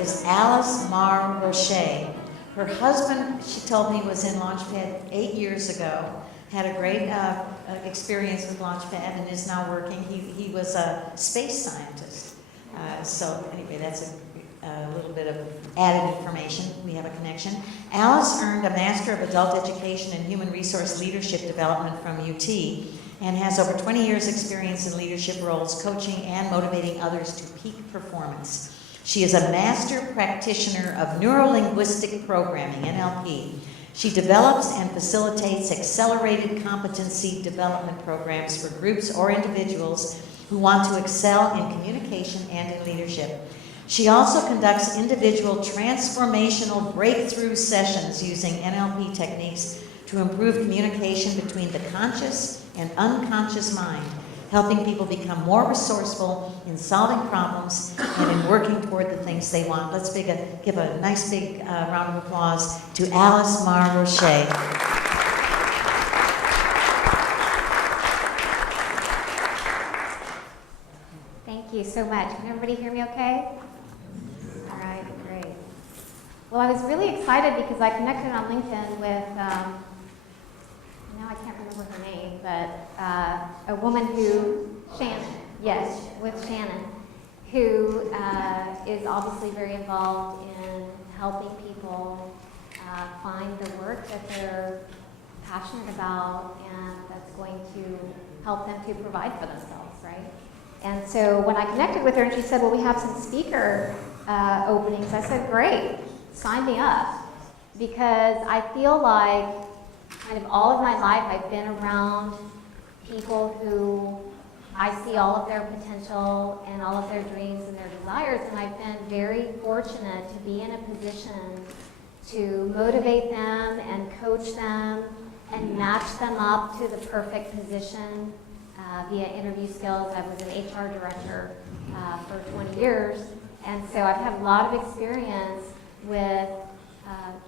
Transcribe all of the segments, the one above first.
is Alice Mar Rocher. Her husband, she told me, was in Launchpad 8 years ago, had a great experience with Launchpad and is now working. He was a space scientist. So anyway, that's a little bit of added information. We have a connection. Alice earned a Master of Adult Education in Human Resource Leadership Development from UT and has over 20 years experience in leadership roles, coaching and motivating others to peak performance. She is a master practitioner of neuro-linguistic programming, NLP. She develops and facilitates accelerated competency development programs for groups or individuals who want to excel in communication and in leadership. She also conducts individual transformational breakthrough sessions using NLP techniques to improve communication between the conscious and unconscious mind, helping people become more resourceful in solving problems and in working toward the things they want. Let's give a nice big round of applause to Alice Mar Rocher. Thank you so much. Can everybody hear me okay? All right, great. Well, I was really excited because I connected on LinkedIn with, now I can't remember her name, but a woman who, Shannon, yes, with Shannon, who is obviously very involved in helping people find the work that they're passionate about and that's going to help them to provide for themselves, right? And so when I connected with her and she said, well, we have some speaker openings, I said, great, sign me up. Because I feel like kind of all of my life I've been around people who I see all of their potential and all of their dreams and their desires, and I've been very fortunate to be in a position to motivate them and coach them and match them up to the perfect position via interview skills. I was an HR director for 20 years, and so I've had a lot of experience with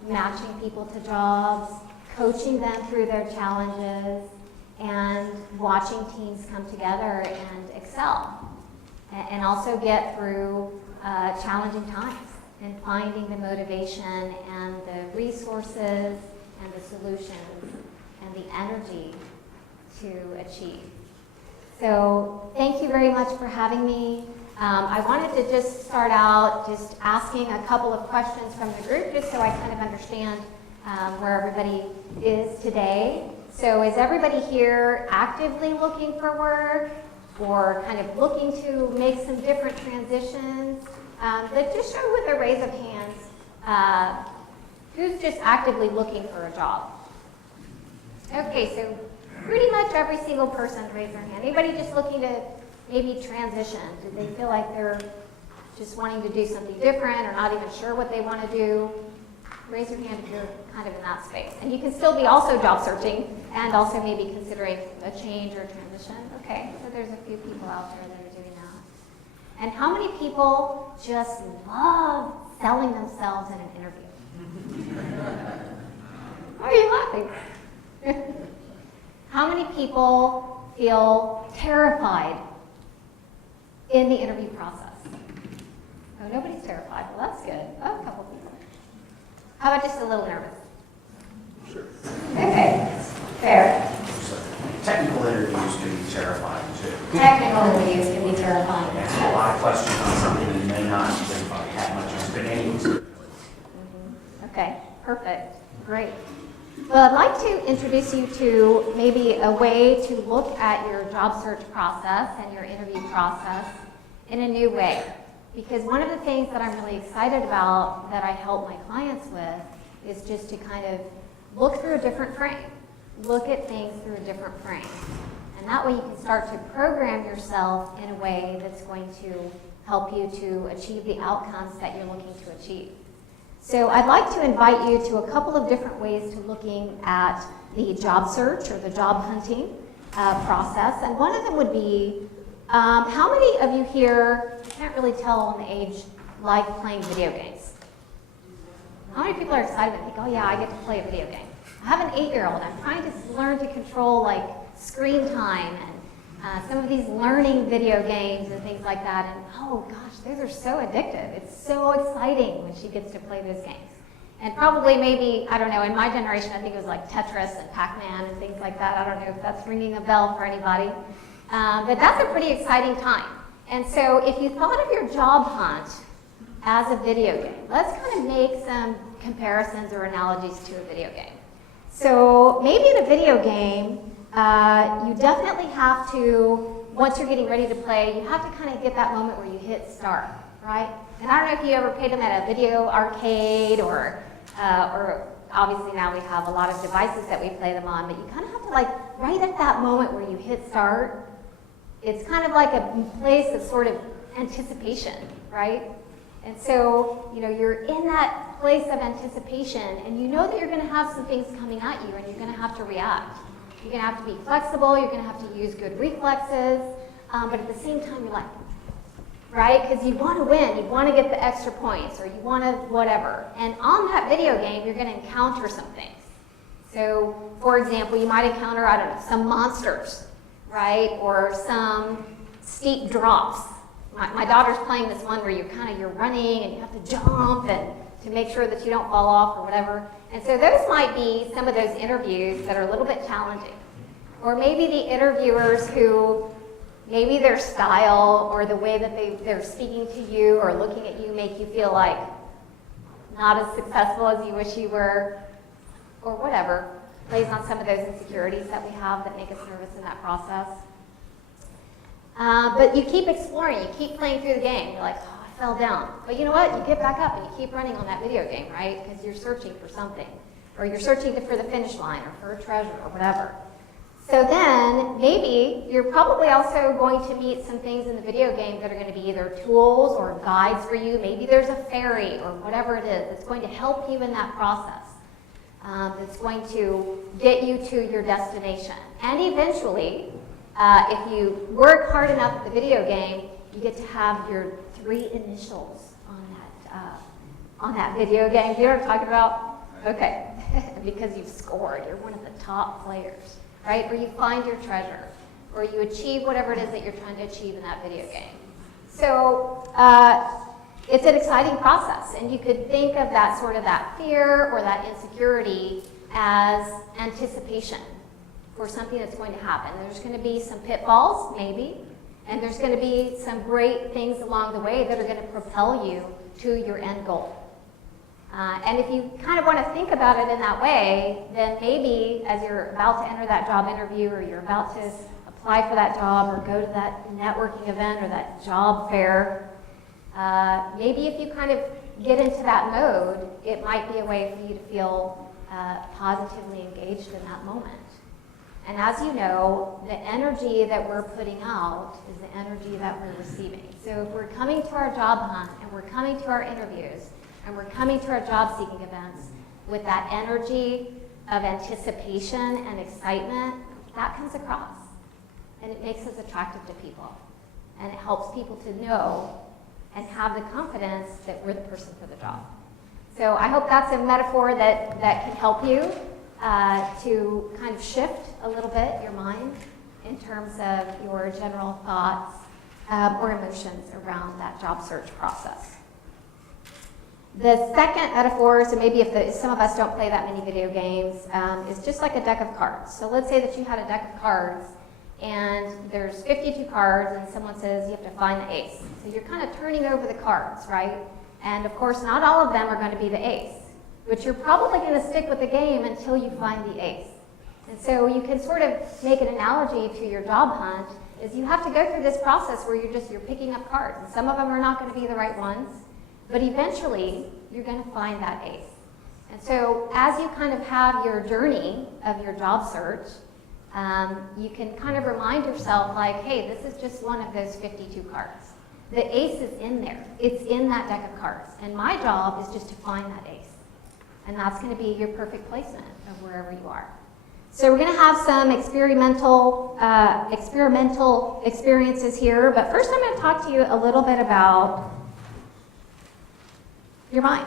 matching people to jobs, coaching them through their challenges, and watching teams come together and excel, and also get through challenging times, and finding the motivation and the resources and the solutions and the energy to achieve. So thank you very much for having me. I wanted to just start out just asking a couple of questions from the group, just so I kind of understand where everybody is today. So is everybody here actively looking for work, or kind of looking to make some different transitions? Let's just show with a raise of hands who's just actively looking for a job. Okay, so pretty much every single person raised their hand. Anybody just looking to maybe transition? Do they feel like they're just wanting to do something different or not even sure what they want to do? Raise your hand if you're kind of in that space. And you can still be also job searching and also maybe considering a change or transition. Okay, so there's a few people out there that are doing that. And how many people just love selling themselves in an interview? Why are you laughing? How many people feel terrified in the interview process? Oh, nobody's terrified. Well, that's good. Oh, a couple people. How about just a little nervous? Sure. Okay, fair. Technical interviews can be terrifying too. Technical interviews can be terrifying. Answer a lot of questions on something that you may not have much experience. Okay, perfect. Great. Well, I'd like to introduce you to maybe a way to look at your job search process and your interview process in a new way. Because one of the things that I'm really excited about that I help my clients with is just to kind of look through a different frame. Look at things through a different frame. And that way you can start to program yourself in a way that's going to help you to achieve the outcomes that you're looking to achieve. So I'd like to invite you to a couple of different ways to looking at the job search or the job hunting process. And one of them would be, how many of you here, I can't really tell on the age, like playing video games? How many people are excited and think, oh yeah, I get to play a video game? I have an 8-year-old. I'm trying to learn to control like screen time, and some of these learning video games and things like that. And oh gosh, those are so addictive. It's so exciting when she gets to play those games. And probably maybe, I don't know, in my generation, I think it was like Tetris and Pac-Man and things like that. I don't know if that's ringing a bell for anybody. But that's a pretty exciting time. And so if you thought of your job hunt as a video game, let's kind of make some comparisons or analogies to a video game. So maybe in a video game, you definitely have to, once you're getting ready to play, you have to kind of get that moment where you hit start, right? And I don't know if you ever played them at a video arcade or obviously now we have a lot of devices that we play them on, but you kind of have to like, right at that moment where you hit start, it's kind of like a place of sort of anticipation, right? And so, you know, you're in that place of anticipation and you know that you're gonna have some things coming at you and you're gonna have to react. You're gonna have to be flexible, you're gonna have to use good reflexes, but at the same time you're like, right? Because you want to win, you want to get the extra points, or you want to whatever. And on that video game, you're going to encounter some things. So, for example, you might encounter, I don't know, some monsters, right? Or some steep drops. My daughter's playing this one where you're running and you have to jump and to make sure that you don't fall off or whatever. And so those might be some of those interviews that are a little bit challenging. Or maybe the interviewers who maybe their style or the way that they're speaking to you or looking at you make you feel like not as successful as you wish you were, or whatever, plays on some of those insecurities that we have that make us nervous in that process. But you keep exploring, you keep playing through the game. You're like, oh, I fell down. But you know what? You get back up and you keep running on that video game, right? Because you're searching for something. Or you're searching for the finish line or for a treasure or whatever. So then, maybe you're probably also going to meet some things in the video game that are going to be either tools or guides for you. Maybe there's a fairy or whatever it is that's going to help you in that process. That's going to get you to your destination. And eventually, if you work hard enough at the video game, you get to have your 3 initials on that video game. Do you know what I'm talking about? Okay, because you've scored. You're one of the top players. Right? Or you find your treasure, or you achieve whatever it is that you're trying to achieve in that video game. So it's an exciting process, and you could think of that sort of that fear or that insecurity as anticipation for something that's going to happen. There's going to be some pitfalls, maybe, and there's going to be some great things along the way that are going to propel you to your end goal. And if you kind of want to think about it in that way, then maybe as you're about to enter that job interview or you're about to apply for that job or go to that networking event or that job fair, maybe if you kind of get into that mode, it might be a way for you to feel positively engaged in that moment. And as you know, the energy that we're putting out is the energy that we're receiving. So if we're coming to our job hunt and we're coming to our interviews, and we're coming to our job-seeking events with that energy of anticipation and excitement, that comes across. And it makes us attractive to people. And it helps people to know and have the confidence that we're the person for the job. So I hope that's a metaphor that can help you to kind of shift a little bit your mind in terms of your general thoughts or emotions around that job search process. The second metaphor, so maybe if some of us don't play that many video games, is just like a deck of cards. So let's say that you had a deck of cards and there's 52 cards and someone says you have to find the ace. So you're kind of turning over the cards, right? And of course, not all of them are going to be the ace, but you're probably going to stick with the game until you find the ace. And so you can sort of make an analogy to your job hunt is you have to go through this process where you're picking up cards. And some of them are not going to be the right ones. But eventually, you're going to find that ace. And so as you kind of have your journey of your job search, you can kind of remind yourself like, hey, this is just one of those 52 cards. The ace is in there. It's in that deck of cards. And my job is just to find that ace. And that's going to be your perfect placement of wherever you are. So we're going to have some experimental experiences here. But first I'm going to talk to you a little bit about your mind.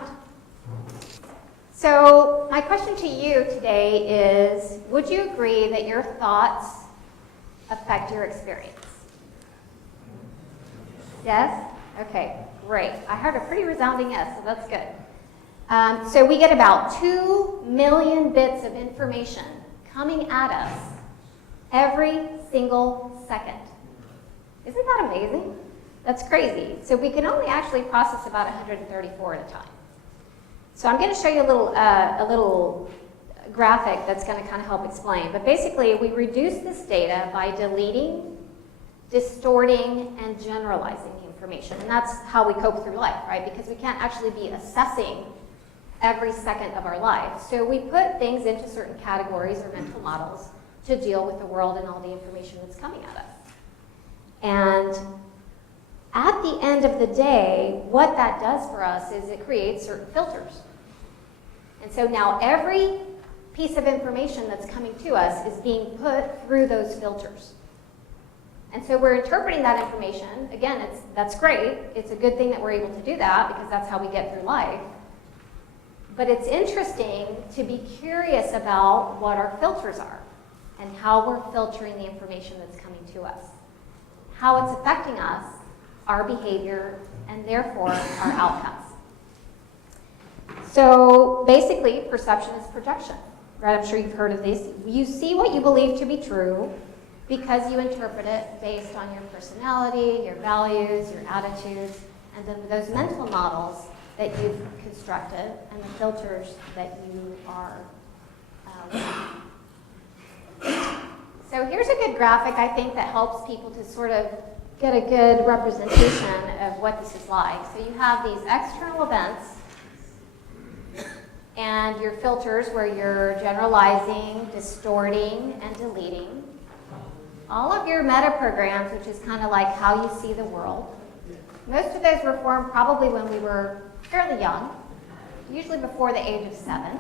So my question to you today is, would you agree that your thoughts affect your experience? Yes? Okay, great. I heard a pretty resounding yes, so that's good. So we get about 2 million bits of information coming at us every single second. Isn't that amazing? That's crazy. So we can only actually process about 134 at a time. So I'm going to show you a little graphic that's going to kind of help explain. But basically, we reduce this data by deleting, distorting, and generalizing the information. And that's how we cope through life, right? Because we can't actually be assessing every second of our life. So we put things into certain categories or mental models to deal with the world and all the information that's coming at us. And at the end of the day, what that does for us is it creates certain filters. And so now every piece of information that's coming to us is being put through those filters. And so we're interpreting that information. Again, that's great. It's a good thing that we're able to do that because that's how we get through life. But it's interesting to be curious about what our filters are and how we're filtering the information that's coming to us, how it's affecting us, our behavior, and therefore our outcomes. So basically, perception is projection, right? I'm sure you've heard of this. You see what you believe to be true because you interpret it based on your personality, your values, your attitudes, and then those mental models that you've constructed and the filters that you are So here's a good graphic, I think, that helps people to sort of get a good representation of what this is like. So you have these external events and your filters where you're generalizing, distorting, and deleting. All of your meta programs, which is kind of like how you see the world. Most of those were formed probably when we were fairly young, usually before the age of 7.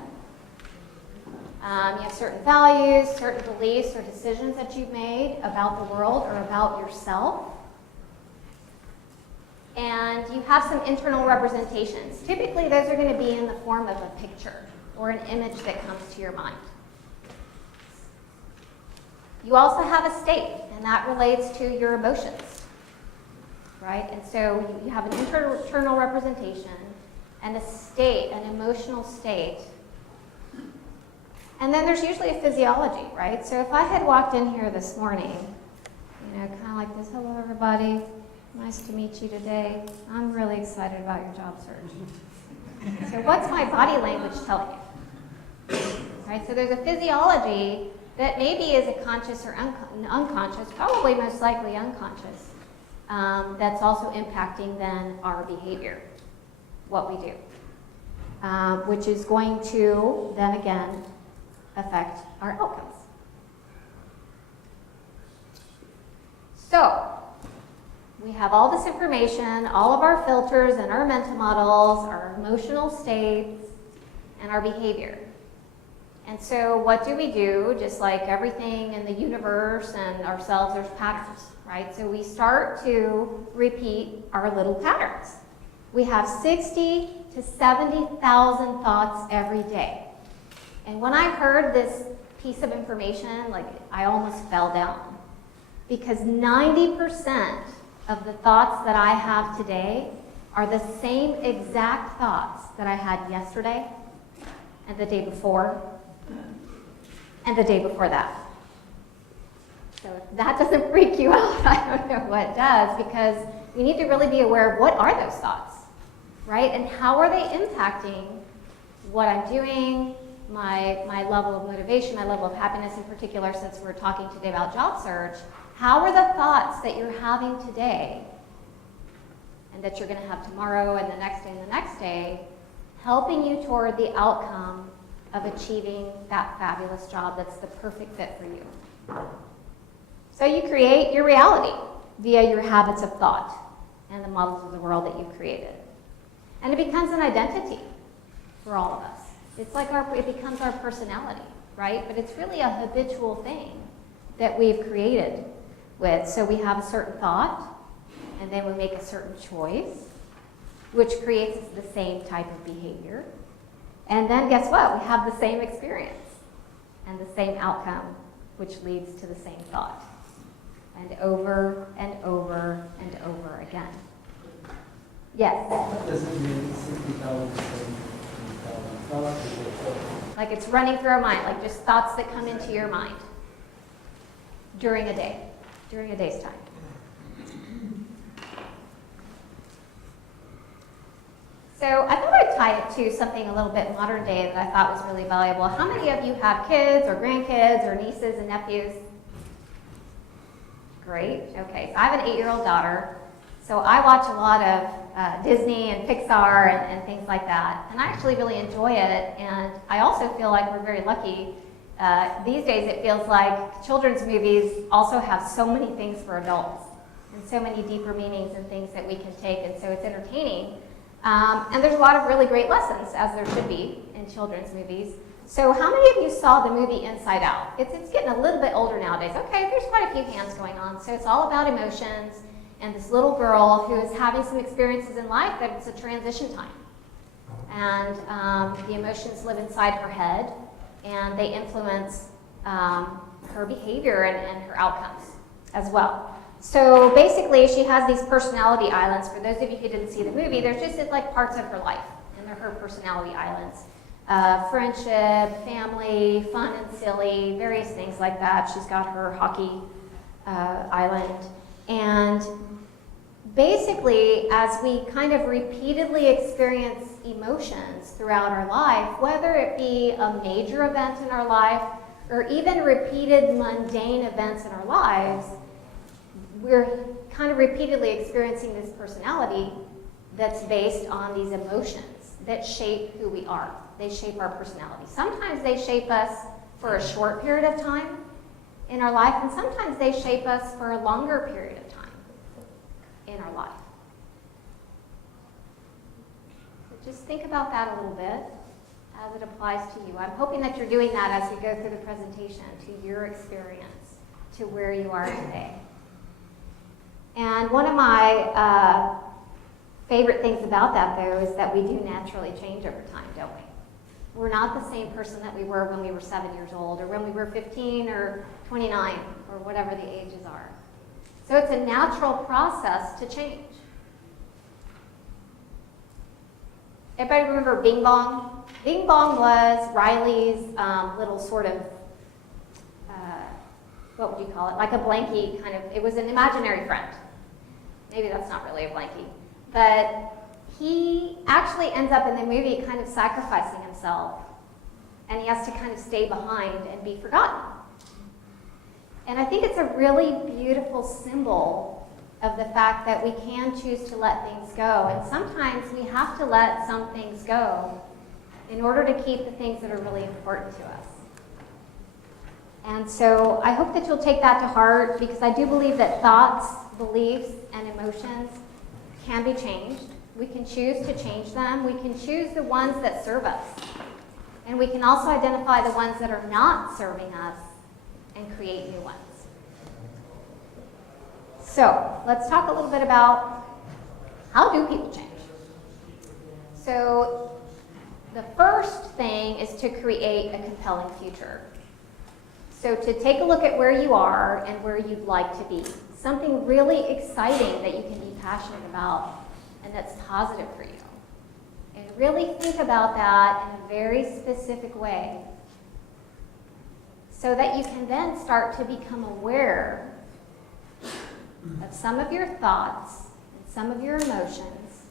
You have certain values, certain beliefs or decisions that you've made about the world or about yourself. And you have some internal representations. Typically, those are going to be in the form of a picture or an image that comes to your mind. You also have a state, and that relates to your emotions, right? And so you have an internal representation and a state, an emotional state. And then there's usually a physiology, right? So if I had walked in here this morning, kind of like this, hello everybody, nice to meet you today. I'm really excited about your job search. So what's my body language telling you? Right, so there's a physiology that maybe is a conscious or unconscious, probably most likely unconscious, that's also impacting then our behavior, what we do, which is going to then again affect our outcomes. So we have all this information, all of our filters and our mental models, our emotional states, and our behavior. And so what do? Just like everything in the universe and ourselves, there's patterns, right? So we start to repeat our little patterns. We have 60 to 70,000 thoughts every day. And when I heard this piece of information, like I almost fell down. Because 90% of the thoughts that I have today are the same exact thoughts that I had yesterday and the day before and the day before that. So if that doesn't freak you out, I don't know what does, because we need to really be aware of what are those thoughts, right? And how are they impacting what I'm doing, my level of motivation, my level of happiness in particular, since we're talking today about job search. How are the thoughts that you're having today and that you're going to have tomorrow and the next day and the next day helping you toward the outcome of achieving that fabulous job that's the perfect fit for you? So you create your reality via your habits of thought and the models of the world that you've created. And it becomes an identity for all of us. It's like it becomes our personality, right? But it's really a habitual thing that we've created with. So we have a certain thought, and then we make a certain choice, which creates the same type of behavior. And then guess what? We have the same experience and the same outcome, which leads to the same thought. and over and over and over again. Yes? What does it mean, 60,000, 70,000 thoughts? Is it Like it's running through our mind, like just thoughts that come into your mind during a day, during a day's time. So I thought I'd tie it to something a little bit modern day that I thought was really valuable. How many of you have kids or grandkids or nieces and nephews? Great, okay. So I have an 8-year-old daughter, so I watch a lot of Disney and Pixar and things like that, and I actually really enjoy it, and I also feel like we're very lucky. These days it feels like children's movies also have so many things for adults, and so many deeper meanings and things that we can take, and so it's entertaining. And there's a lot of really great lessons, as there should be in children's movies. So how many of you saw the movie Inside Out? It's getting a little bit older nowadays. Okay, there's quite a few hands going on. So it's all about emotions and this little girl who is having some experiences in life that it's a transition time. And the emotions live inside her head, and they influence her behavior and her outcomes as well. So basically, she has these personality islands. For those of you who didn't see the movie, there's just like parts of her life, and they're her personality islands. Friendship, family, fun and silly, various things like that. She's got her hockey island. And basically, as we kind of repeatedly experience emotions throughout our life, whether it be a major event in our life or even repeated mundane events in our lives, we're kind of repeatedly experiencing this personality that's based on these emotions that shape who we are. They shape our personality. Sometimes they shape us for a short period of time in our life, and sometimes they shape us for a longer period of time in our life. So just think about that a little bit as it applies to you. I'm hoping that you're doing that as we go through the presentation, to your experience, to where you are today. And one of my favorite things about that, though, is that we do naturally change over time, don't we? We're not the same person that we were when we were 7 years old, or when we were 15 or 29, or whatever the ages are. So it's a natural process to change. Everybody remember Bing Bong? Bing Bong was Riley's little sort of, what would you call it? Like a blankie kind of, it was an imaginary friend. Maybe that's not really a blankie. But he actually ends up in the movie kind of sacrificing himself, and he has to kind of stay behind and be forgotten. And I think it's a really beautiful symbol of the fact that we can choose to let things go. And sometimes we have to let some things go in order to keep the things that are really important to us. And so I hope that you'll take that to heart, because I do believe that thoughts, beliefs, and emotions can be changed. We can choose to change them. We can choose the ones that serve us. And we can also identify the ones that are not serving us and create new ones. So let's talk a little bit about how do people change. So the first thing is to create a compelling future. So to take a look at where you are and where you'd like to be. Something really exciting that you can be passionate about and that's positive for you. And really think about that in a very specific way, so that you can then start to become aware of some of your thoughts, and some of your emotions,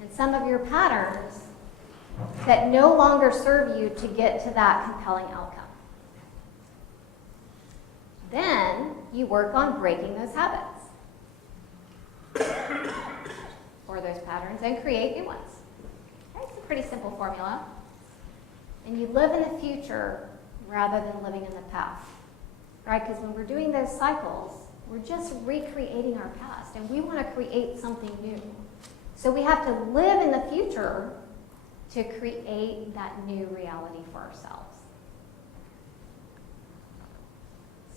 and some of your patterns that no longer serve you to get to that compelling outcome. Then you work on breaking those habits or those patterns and create new ones. Okay, it's a pretty simple formula. And you live in the future rather than living in the past, right? Because when we're doing those cycles, we're just recreating our past, and we want to create something new. So we have to live in the future to create that new reality for ourselves.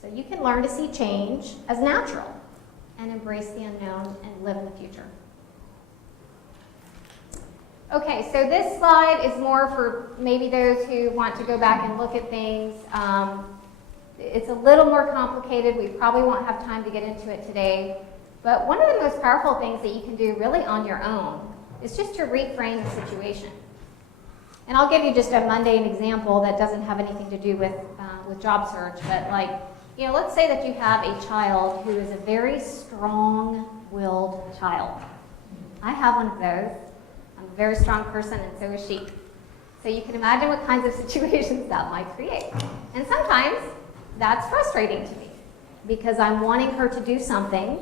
So you can learn to see change as natural and embrace the unknown and live in the future. Okay, so this slide is more for maybe those who want to go back and look at things. it's a little more complicated. We probably won't have time to get into it today. But one of the most powerful things that you can do really on your own is just to reframe the situation. And I'll give you just a mundane example that doesn't have anything to do with job search, but like, you know, let's say that you have a child who is a very strong-willed child. I have one of those. I'm a very strong person, and so is she. So you can imagine what kinds of situations that might create. And sometimes that's frustrating to me because I'm wanting her to do something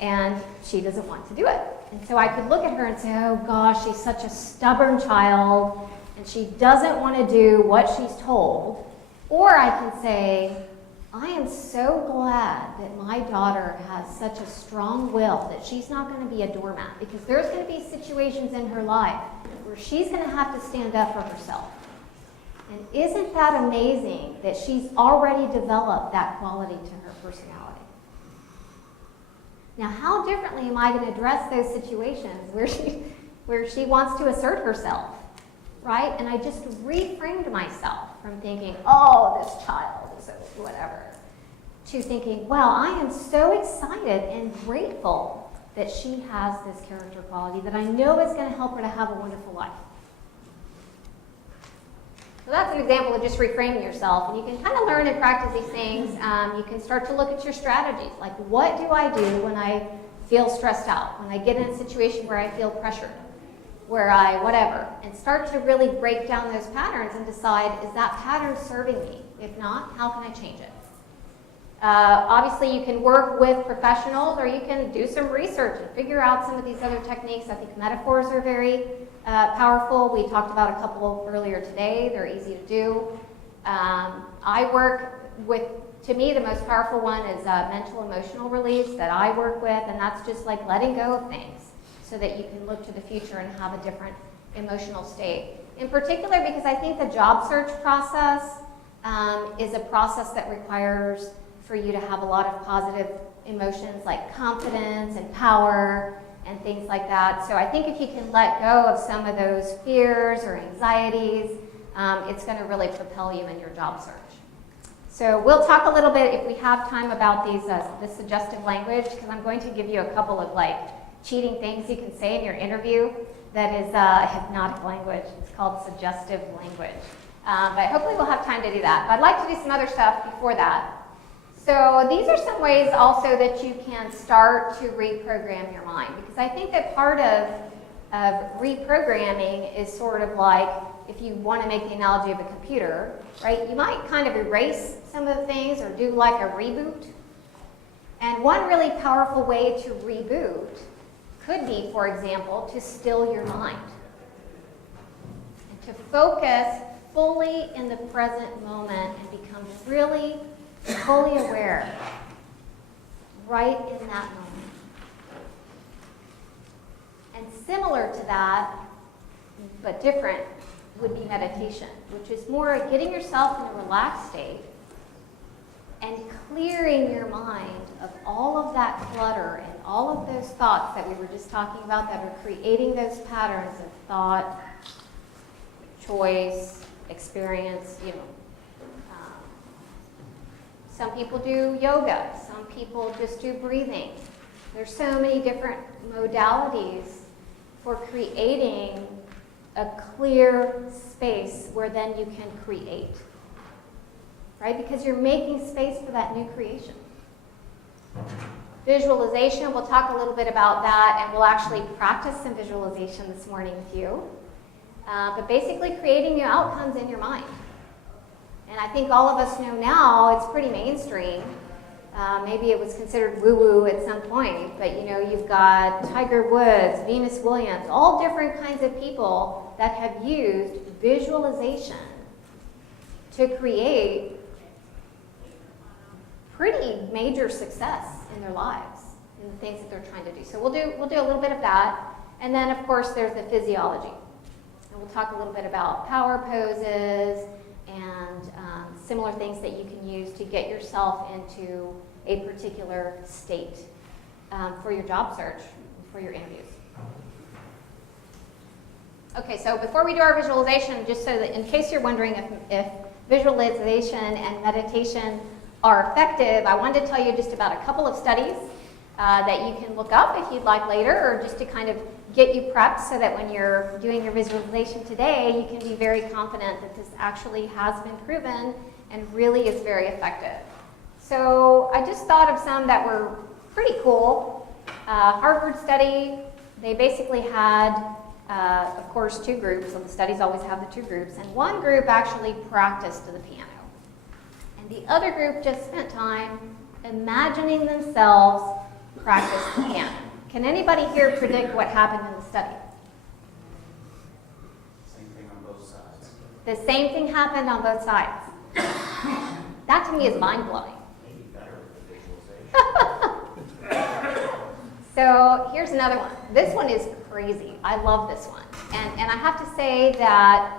and she doesn't want to do it. And so I could look at her and say, oh gosh, she's such a stubborn child and she doesn't want to do what she's told. Or I can say, I am so glad that my daughter has such a strong will that she's not going to be a doormat, because there's going to be situations in her life where she's going to have to stand up for herself. And isn't that amazing that she's already developed that quality to her personality? Now, how differently am I going to address those situations where she wants to assert herself, right? And I just reframed myself from thinking, oh, this child is so whatever, to thinking, wow, I am so excited and grateful that she has this character quality that I know is going to help her to have a wonderful life. So that's an example of just reframing yourself. And you can kind of learn and practice these things. You can start to look at your strategies. Like, what do I do when I feel stressed out? When I get in a situation where I feel pressured? Where I whatever? And start to really break down those patterns and decide, is that pattern serving me? If not, how can I change it? Obviously, you can work with professionals, or you can do some research and figure out some of these other techniques. I think metaphors are very powerful. We talked about a couple earlier today. They're easy to do. I work with, to me, the most powerful one is mental emotional release that I work with, and that's just like letting go of things so that you can look to the future and have a different emotional state. In particular, because I think the job search process is a process that requires for you to have a lot of positive emotions like confidence and power and things like that. So I think if you can let go of some of those fears or anxieties, it's going to really propel you in your job search. So we'll talk a little bit, if we have time, about these the suggestive language, because I'm going to give you a couple of like cheating things you can say in your interview that is hypnotic language. It's called suggestive language. But hopefully we'll have time to do that. But I'd like to do some other stuff before that. So these are some ways also that you can start to reprogram your mind, because I think that part of reprogramming is sort of like, if you want to make the analogy of a computer, right, you might kind of erase some of the things or do like a reboot. And one really powerful way to reboot could be, for example, to still your mind and to focus fully in the present moment and become really fully aware right in that moment. And similar to that, but different, would be meditation, which is more getting yourself in a relaxed state and clearing your mind of all of that clutter and all of those thoughts that we were just talking about that are creating those patterns of thought, choice, experience, you know. Some people do yoga. Some people just do breathing. There's so many different modalities for creating a clear space where then you can create, right? Because you're making space for that new creation. Visualization, we'll talk a little bit about that, and we'll actually practice some visualization this morning with you. But basically creating new outcomes in your mind. And I think all of us know now it's pretty mainstream. Maybe it was considered woo-woo at some point, but you know, you've got Tiger Woods, Venus Williams, all different kinds of people that have used visualization to create pretty major success in their lives, in the things that they're trying to do. So we'll do a little bit of that. And then of course there's the physiology. And we'll talk a little bit about power poses and similar things that you can use to get yourself into a particular state for your job search, for your interviews. Okay, so before we do our visualization, just so that in case you're wondering if visualization and meditation are effective, I wanted to tell you just about a couple of studies that you can look up if you'd like later, or just to kind of get you prepped so that when you're doing your visualization today, you can be very confident that this actually has been proven and really is very effective. So I just thought of some that were pretty cool. Harvard study, they basically had, of course, two groups, so the studies always have the two groups, and one group actually practiced the piano. And the other group just spent time imagining themselves practice the piano. Can anybody here predict what happened in the study? Same thing on both sides. The same thing happened on both sides. That to me is mind-blowing. Maybe better with the visualization. So here's another one. This one is crazy. I love this one. And I have to say that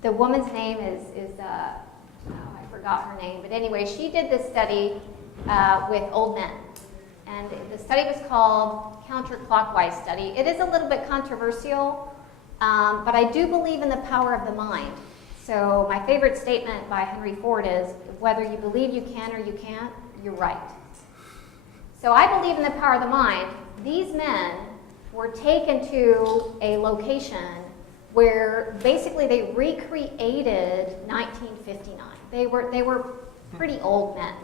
the woman's name is I forgot her name, but anyway, she did this study with old men. And the study was called Counterclockwise Study. It is a little bit controversial, but I do believe in the power of the mind. So my favorite statement by Henry Ford is, whether you believe you can or you can't, you're right. So I believe in the power of the mind. These men were taken to a location where basically they recreated 1959. They were pretty old men.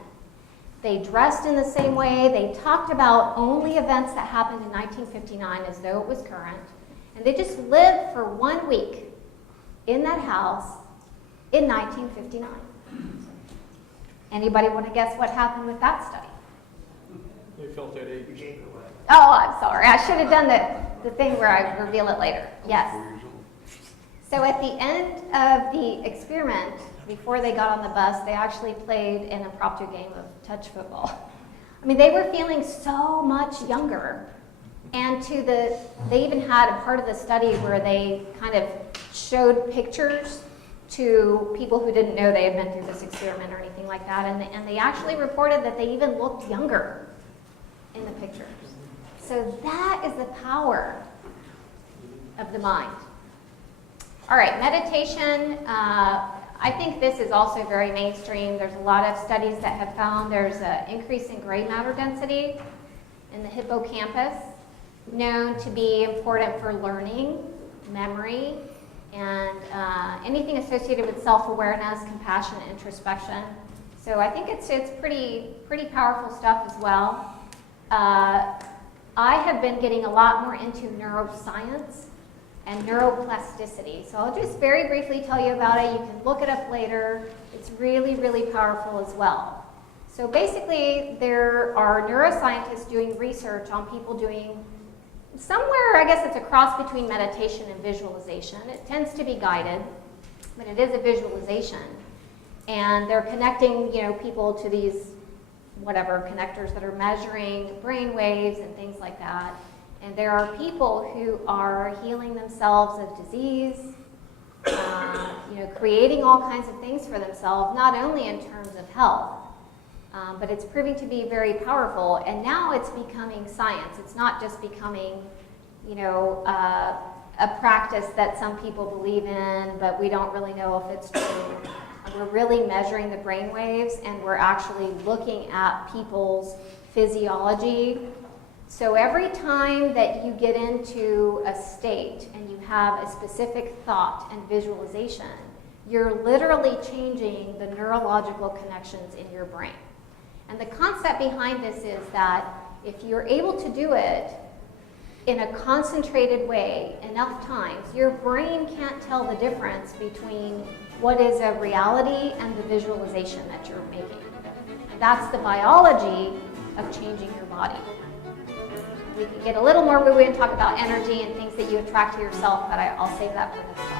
They dressed in the same way. They talked about only events that happened in 1959 as though it was current. And they just lived for 1 week in that house in 1959. Anybody want to guess what happened with that study? They felt that age. Oh, I'm sorry. I should have done the thing where I reveal it later. Yes. So at the end of the experiment, before they got on the bus, they actually played an impromptu game of touch football. I mean, they were feeling so much younger. And they even had a part of the study where they kind of showed pictures to people who didn't know they had been through this experiment or anything like that. And they actually reported that they even looked younger in the pictures. So that is the power of the mind. All right, meditation. I think this is also very mainstream. There's a lot of studies that have found there's an increase in gray matter density in the hippocampus, known to be important for learning, memory, and anything associated with self-awareness, compassion, and introspection. So I think it's pretty powerful stuff as well. I have been getting a lot more into neuroscience and neuroplasticity. So I'll just very briefly tell you about it. You can look it up later. It's really, really powerful as well. So basically, there are neuroscientists doing research on people doing somewhere, I guess it's a cross between meditation and visualization. It tends to be guided, but it is a visualization. And they're connecting, people to these whatever connectors that are measuring brain waves and things like that. And there are people who are healing themselves of disease, creating all kinds of things for themselves, not only in terms of health, but it's proving to be very powerful. And now it's becoming science. It's not just becoming, a practice that some people believe in, but we don't really know if it's true. We're really measuring the brain waves, and we're actually looking at people's physiology. So every time that you get into a state and you have a specific thought and visualization, you're literally changing the neurological connections in your brain. And the concept behind this is that if you're able to do it in a concentrated way enough times, your brain can't tell the difference between what is a reality and the visualization that you're making. And that's the biology of changing your body. We can get a little more woo-woo and talk about energy and things that you attract to yourself, but I'll save that for another time.